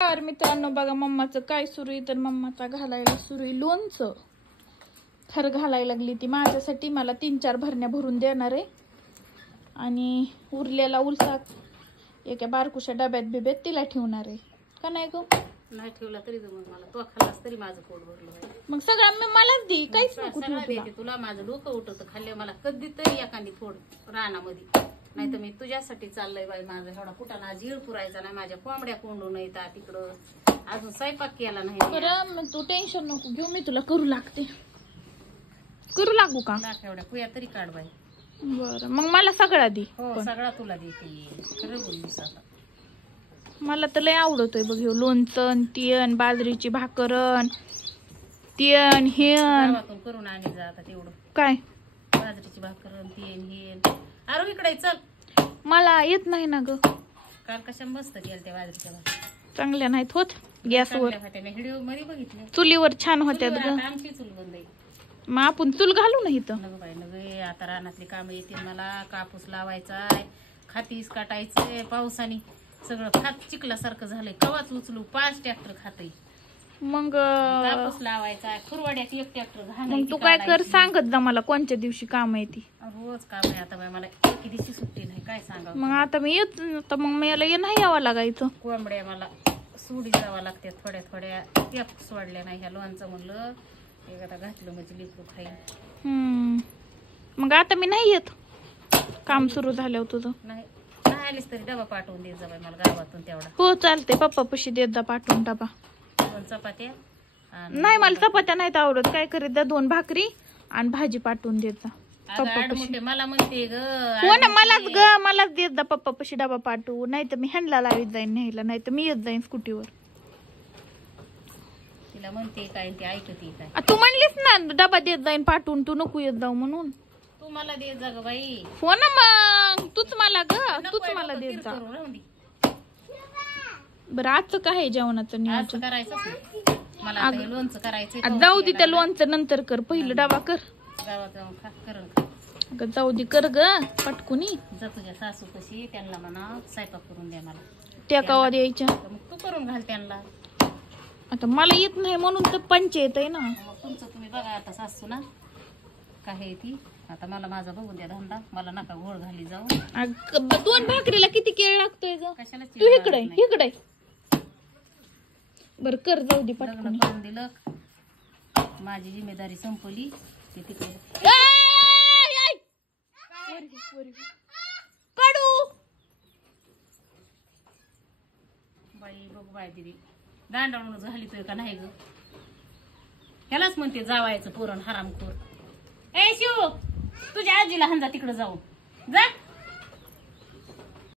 तर मित्रांनो बघा मम्माचं काय सुरू आहे. तर मम्माचा घालायला सुरू आहे लोणचं. खर घालायला लागली ती माझ्यासाठी. मला 3-4 भरण्या भरून देणार आहे आणि उरलेला उलसात एका बारकुशा डब्यात बिब्यात तिला ठेवणार आहे का नाही ग. नाही ठेवला तरी जमत मला. तो खाल्लास तरी माझं पोट भरलं आहे. मग सगळं मलाच दे. काहीच नको सगळं देते तुला. माझं डोकं उठत खाल्ले मला कधी तरी एखादी फोड रानामध्ये. नाही तर मी तुझ्यासाठी चाललंय बाई. माझा एवढा कुठाना जीळ पुरायचा नाही. माझ्या कोंबड्या कोंडून येतात तिकडं. अजून स्वयंपाक केला नाही. बरं मग तू टेन्शन नको घेऊ. मी तुला करू लागते. करू लागू का? लाख एवढ्या कुया तरी काढ बाई. बरं मग मला सगळा दे. हो सगळा तुला देते. खरं बोललीस आता. मला तर लय आवडतोय बघ हे लोणचं तियन बाजरीची भाकरन तियन हेन गावातून करून आणि जा आता तेवढं. काय बाजरीची भाकर तेन हेन. अरे इकडे चल. मला येत नाही ना ग. काल कशा मस्त केल्या त्या बाजरीच्या भाकर. चांगल्या नाहीत होत. गॅसवर व्हिडिओ मध्ये बघितले. चुलीवर छान होत्यात ग. आमची चूल बंद आहे. मग आपण चूल घालू ना इथं. नग बाई नग. आता रानातली कामं येतील मला. कापूस लावायचाय खातीस काटायचंय. पावसाने सगळं खात चिखलासारखं झालंय. कवाच उचलू 5 ट्रॅक्टर खातय. मग कापूस लावायचा. खुरवाड्यात 1 ट्रॅक्टर मग घालायची. तू काय कर सांगत जा मला कोणत्या दिवशी काम आहे ती. रोज काम आहे आता बाई मला. एक दिवशी सुट्टी नाही. काय सांगावं. मग आता मी येत तर मग मला नाही यावं लागायचं. कोंबड्या मला सोडी जावं लागते. थोड्या थोड्या एक सोडल्या नाही. ह्या लोणचं म्हणलं एकदा घातलं म्हणजे लिकू खाईल. मग आता मी नाही येत. काम सुरू झाल्यावर तुझं नाही आलीस तरी डबा पाठवून देत जा बाई मला गावातून तेवढा. हो चालते. पप्पा पशी देत जा पाठवून डबा. 2 चपात्या. नाही मला चपात्या नाहीत आवडत. काय करीत जा 2 भाकरी आणि भाजी पाठवून देत जा पप्पा पशी. मला म्हणते ग. हो ना मलाच देत जा पप्पा पशी डबा पाठवू. नाही तर मी ह्यांना लावीत जाईन न्यायला. नाही तर मी येत जाईन स्कूटीवर. तिला म्हणते काय ते ऐकते काय. तू म्हणलीस ना डबा देत जाईन पाठवून. तू नको येत जाऊ म्हणून. तू मला देत जा ग बाई. हो ना मग तूच मला देत जा. बरं आजचं काय आहे जेवणाचं नियोजन? करायचं मला आता हे लोणचं करायचं. जाऊ दे त्या लोणचं नंतर कर. पहिलं डबा कर. गावात जाऊन खा करण. अगं जाऊ दे कर ग पटकुनी. जा तुझ्या सासू कशी त्यांना म्हणा स्वयंपाक करून द्या मला. त्या कवा द्यायच्या. मग तू करून घाल त्यांना. आता मला येत नाही म्हणून तर पंचायत आहे ना. तुमचं तुम्ही बघा आता सासू ना काय ती. आता मला माझा बघून द्या धंदा. मला नका घोळ घाली जाऊ. 2 भाकरीला किती केळ लागतोय ग. कशाला तू इकडे बर कर. जाऊ दे पटकन करून दिलं. माझी जिम्मेदारी संपली. ती तिकडे काढू बाई. बघ बाय दिदी दांडावून झाली तुय का नाही ग. ह्यालाच म्हणते जावायचं पुरण हरामखोर. ए शिव तुझ्या आजीला हंजा तिकडे जाऊ जा.